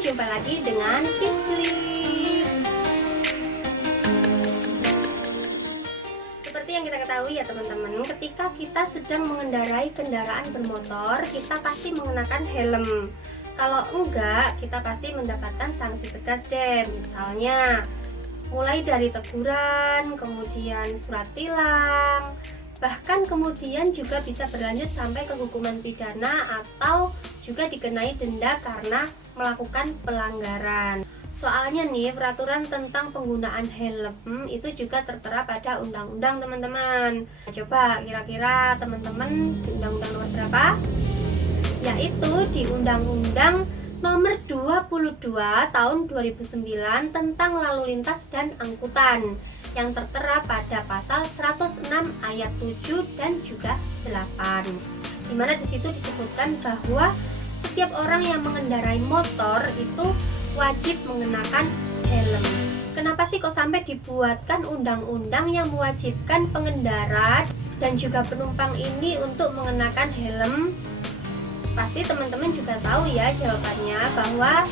jumpa lagi dengan Kisli. Seperti yang kita ketahui ya teman-teman, ketika kita sedang mengendarai kendaraan bermotor, kita pasti mengenakan helm. Kalau enggak, kita pasti mendapatkan sanksi tegas deh. Misalnya mulai dari teguran, kemudian surat tilang, bahkan kemudian juga bisa berlanjut sampai ke hukuman pidana atau juga dikenai denda karena melakukan pelanggaran. Soalnya nih, peraturan tentang penggunaan helm itu juga tertera pada undang-undang teman-teman. Nah, coba kira-kira teman-teman di undang-undang nomor berapa? Yaitu di Undang-Undang Nomor 22 Tahun 2009 tentang Lalu Lintas dan Angkutan, yang tertera pada pasal 106 ayat 7 dan juga 8. Dimana di situ disebutkan bahwa setiap orang yang mengendarai motor itu wajib mengenakan helm. Kenapa sih kok sampai dibuatkan undang-undang yang mewajibkan pengendara dan juga penumpang ini untuk mengenakan helm? Pasti teman-teman juga tahu ya jawabannya, bahwa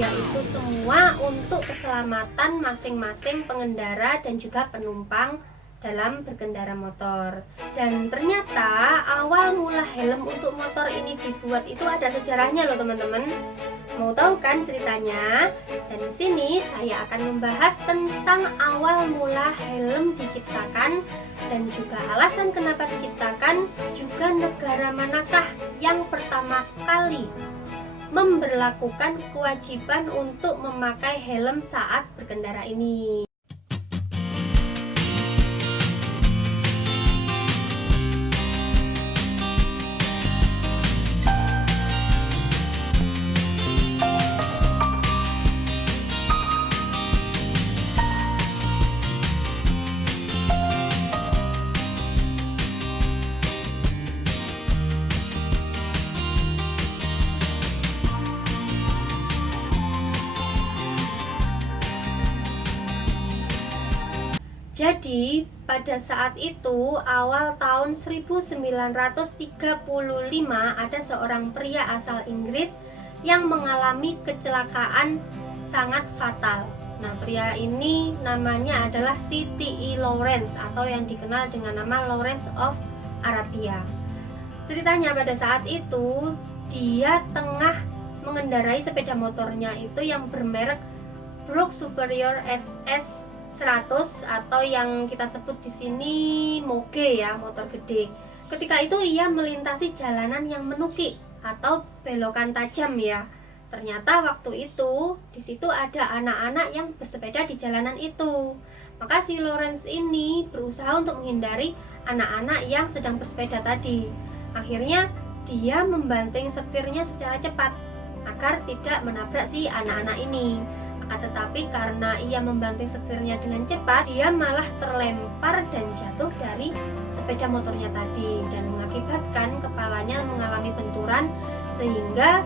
yaitu semua untuk keselamatan masing-masing pengendara dan juga penumpang dalam berkendara motor. Dan ternyata awal mula helm untuk motor ini dibuat itu ada sejarahnya loh teman-teman. Mau tahu kan ceritanya? Dan di sini saya akan membahas tentang awal mula helm diciptakan dan juga alasan kenapa diciptakan, juga negara manakah yang pertama kali memberlakukan kewajiban untuk memakai helm saat berkendara ini. Jadi pada saat itu awal tahun 1935 ada seorang pria asal Inggris yang mengalami kecelakaan sangat fatal. Nah, pria ini namanya adalah C.T.E. Lawrence atau yang dikenal dengan nama Lawrence of Arabia. Ceritanya pada saat itu dia tengah mengendarai sepeda motornya itu yang bermerek Brooks Superior SS 100 atau yang kita sebut di sini moge ya, motor gede. Ketika itu ia melintasi jalanan yang menukik atau belokan tajam ya. Ternyata waktu itu di situ ada anak-anak yang bersepeda di jalanan itu. Maka si Lawrence ini berusaha untuk menghindari anak-anak yang sedang bersepeda tadi. Akhirnya dia membanting setirnya secara cepat agar tidak menabrak si anak-anak ini. Tetapi karena ia membanting setirnya dengan cepat, dia malah terlempar dan jatuh dari sepeda motornya tadi dan mengakibatkan kepalanya mengalami benturan, sehingga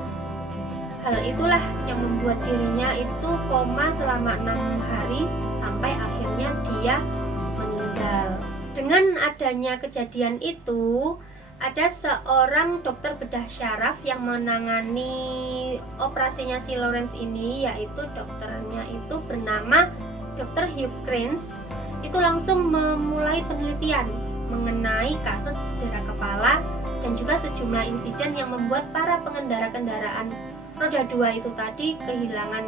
hal itulah yang membuat dirinya itu koma selama 6 hari sampai akhirnya dia meninggal. Dengan adanya kejadian itu, ada seorang dokter bedah syaraf yang menangani operasinya si Lawrence ini, yaitu dokternya itu bernama Dr. Hugh Crans. Itu langsung memulai penelitian mengenai kasus cedera kepala dan juga sejumlah insiden yang membuat para pengendara kendaraan roda 2 itu tadi kehilangan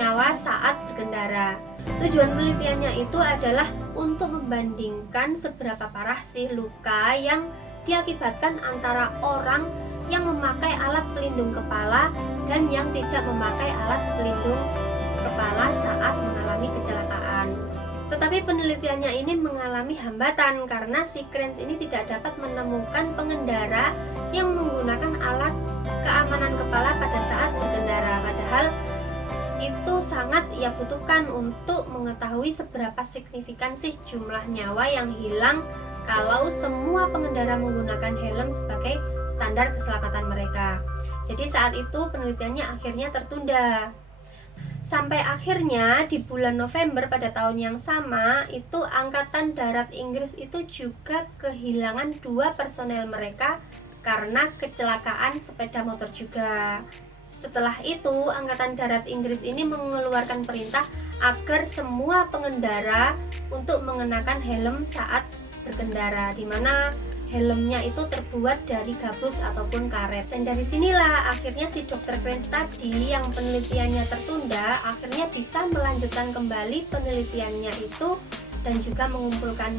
nyawa saat berkendara. Tujuan penelitiannya itu adalah untuk membandingkan seberapa parah sih luka yang diakibatkan antara orang yang memakai alat pelindung kepala dan yang tidak memakai alat pelindung kepala saat mengalami kecelakaan. Tetapi penelitiannya ini mengalami hambatan karena si Crans ini tidak dapat menemukan pengendara yang menggunakan alat keamanan kepala pada saat berkendara, padahal itu sangat ia butuhkan untuk mengetahui seberapa signifikan sih jumlah nyawa yang hilang kalau semua pengendara menggunakan helm sebagai standar keselamatan mereka. Jadi saat itu penelitiannya akhirnya tertunda. Sampai akhirnya di bulan November pada tahun yang sama, itu Angkatan Darat Inggris itu juga kehilangan 2 personel mereka karena kecelakaan sepeda motor juga. Setelah itu, Angkatan Darat Inggris ini mengeluarkan perintah agar semua pengendara untuk mengenakan helm saat berkendara, di mana helmnya itu terbuat dari gabus ataupun karet. Dan dari sinilah akhirnya si Dr. Crane tadi yang penelitiannya tertunda akhirnya bisa melanjutkan kembali penelitiannya itu dan juga mengumpulkan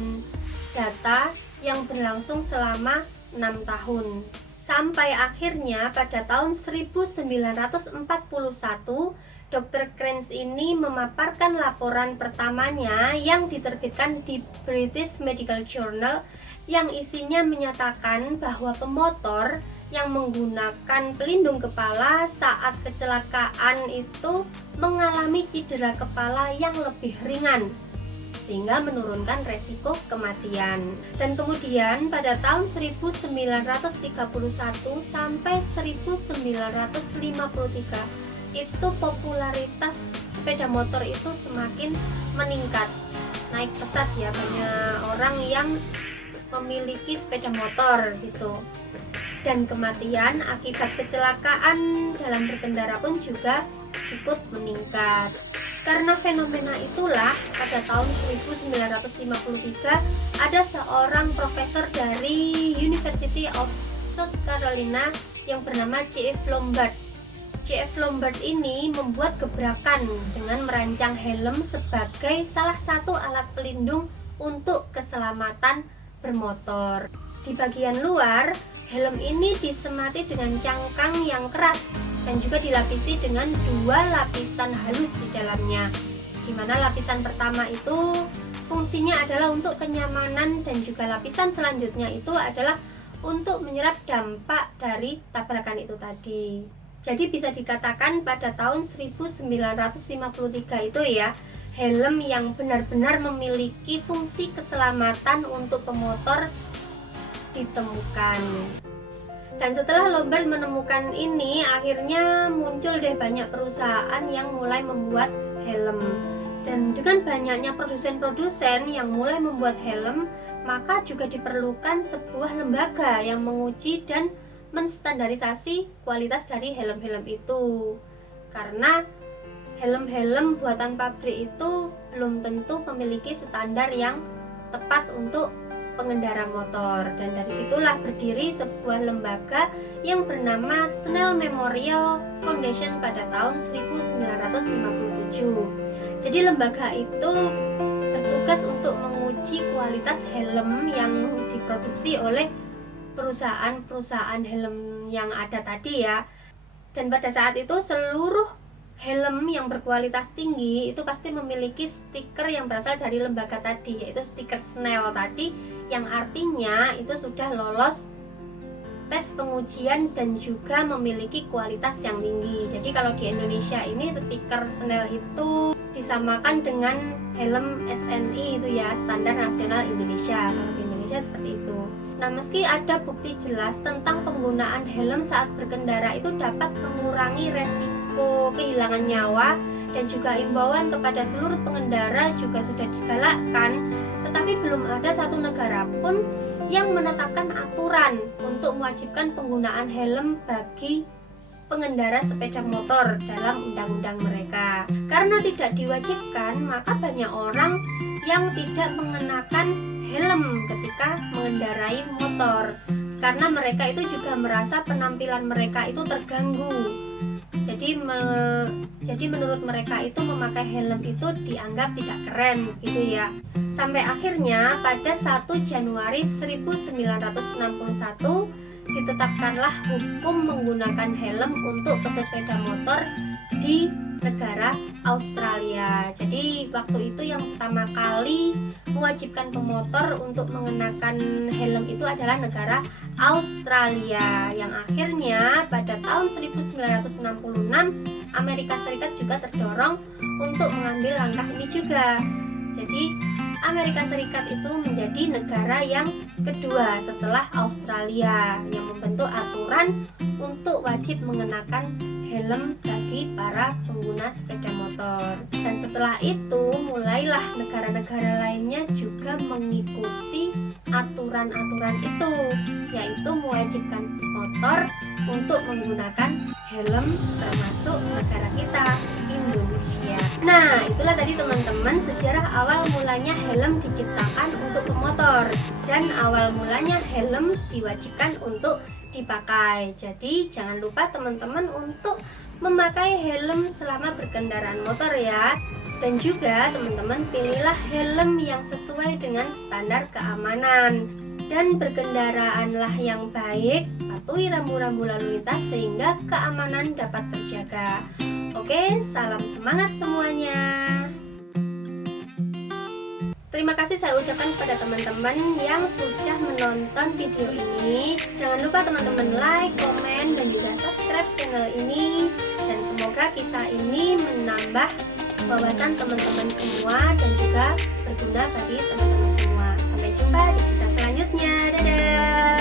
data yang berlangsung selama 6 tahun. Sampai akhirnya pada tahun 1941 Dr. Crane ini memaparkan laporan pertamanya yang diterbitkan di British Medical Journal yang isinya menyatakan bahwa pemotor yang menggunakan pelindung kepala saat kecelakaan itu mengalami cedera kepala yang lebih ringan sehingga menurunkan resiko kematian. Dan kemudian pada tahun 1931 sampai 1953 itu popularitas sepeda motor itu semakin meningkat, naik pesat ya, banyak orang yang memiliki sepeda motor gitu. Dan kematian akibat kecelakaan dalam berkendara pun juga ikut meningkat. Karena fenomena itulah pada tahun 1953 ada seorang profesor dari University of South Carolina yang bernama C.F. Lombard. C.F. Lombard ini membuat gebrakan dengan merancang helm sebagai salah satu alat pelindung untuk keselamatan bermotor. Di bagian luar, helm ini disemati dengan cangkang yang keras dan juga dilapisi dengan 2 lapisan halus di dalamnya, di mana lapisan pertama itu fungsinya adalah untuk kenyamanan dan juga lapisan selanjutnya itu adalah untuk menyerap dampak dari tabrakan itu tadi. Jadi bisa dikatakan pada tahun 1953 itu ya, helm yang benar-benar memiliki fungsi keselamatan untuk pemotor ditemukan. Dan setelah Lombard menemukan ini, akhirnya muncul deh banyak perusahaan yang mulai membuat helm. Dan dengan banyaknya produsen-produsen yang mulai membuat helm, maka juga diperlukan sebuah lembaga yang menguji dan menstandarisasi kualitas dari helm-helm itu. Karena helm-helm buatan pabrik itu belum tentu memiliki standar yang tepat untuk pengendara motor, dan dari situlah berdiri sebuah lembaga yang bernama Snell Memorial Foundation pada tahun 1957. Jadi lembaga itu bertugas untuk menguji kualitas helm yang diproduksi oleh perusahaan-perusahaan helm yang ada tadi ya. Dan pada saat itu seluruh helm yang berkualitas tinggi itu pasti memiliki stiker yang berasal dari lembaga tadi, yaitu stiker Snell tadi, yang artinya itu sudah lolos tes pengujian dan juga memiliki kualitas yang tinggi. Jadi kalau di Indonesia ini stiker Snell itu disamakan dengan helm SNI itu ya, Standar Nasional Indonesia. Kalau di Indonesia seperti itu. Nah, meski ada bukti jelas tentang penggunaan helm saat berkendara itu dapat mengurangi resiko kehilangan nyawa, dan juga imbauan kepada seluruh pengendara juga sudah digalakkan, tetapi belum ada satu negara pun yang menetapkan aturan untuk mewajibkan penggunaan helm bagi pengendara sepeda motor dalam undang-undang mereka. Karena tidak diwajibkan, maka banyak orang yang tidak mengenakan helm ketika mengendarai motor, karena mereka itu juga merasa penampilan mereka itu terganggu. Jadi menurut mereka itu memakai helm itu dianggap tidak keren gitu ya. Sampai akhirnya pada 1 Januari 1961 ditetapkanlah hukum menggunakan helm untuk pesepeda motor di negara Australia. Jadi waktu itu yang pertama kali mewajibkan pemotor untuk mengenakan helm itu adalah negara Australia, yang akhirnya pada tahun 1966 Amerika Serikat juga terdorong untuk mengambil langkah ini juga. Jadi Amerika Serikat itu menjadi negara yang kedua setelah Australia yang membentuk aturan untuk wajib mengenakan helm bagi para pengguna sepeda motor. Dan setelah itu mulailah negara-negara lainnya juga mengikuti aturan-aturan itu, yaitu mewajibkan motor untuk menggunakan helm termasuk negara kita, Indonesia. Nah, itulah tadi teman-teman sejarah awal mulanya helm diciptakan untuk pemotor dan awal mulanya helm diwajibkan untuk dipakai. Jadi jangan lupa teman-teman untuk memakai helm selama berkendaraan motor ya. Dan juga teman-teman pilihlah helm yang sesuai dengan standar keamanan. Dan berkendaraanlah yang baik, patuhi rambu-rambu lalu lintas sehingga keamanan dapat terjaga. Oke, salam semangat semuanya. Terima kasih saya ucapkan kepada teman-teman yang sudah menonton video ini. Jangan lupa teman-teman like, komen, dan juga subscribe channel ini. Dan semoga kisah ini menambah wawasan teman-teman semua dan juga berguna bagi teman-teman semua. Sampai jumpa di kisah selanjutnya. Dadah!